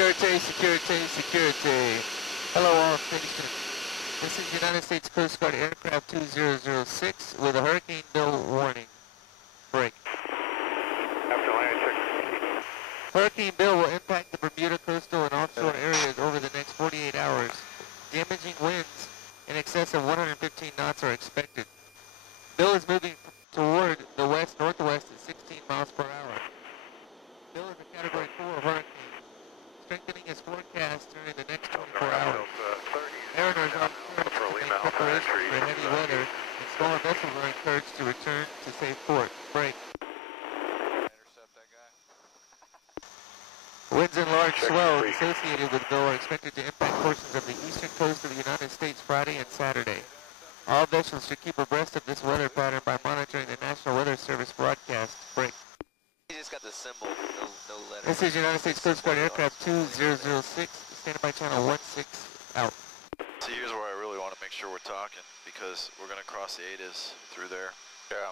Security, security, security. Hello all stations. This is United States Coast Guard Aircraft 2006 with a Hurricane Bill warning. Break. After landing, check. Hurricane Bill will impact the Bermuda coastal and offshore areas over the next 48 hours. Damaging winds in excess of 115 knots are expected. Bill is moving toward the west-northwest at 16 miles per hour. Bill is a Category 4 hurricane, strengthening its forecast during the next 24 hours. Mariners are encouraged to make preparations for heavy weather, and smaller vessels are encouraged to return to safe port. Break. Intercept that guy. Winds and large swells associated with Bill are expected to impact portions of the eastern coast of the United States Friday and Saturday. All vessels should keep abreast of this weather pattern by monitoring the National Weather Service broadcast. Break. He just got the symbol, no letter. This is United States Coast Guard Aircraft 2006, standing by channel 16, out. See, here's where I really want to make sure we're talking, because we're going to cross the ATIS through there. Yeah.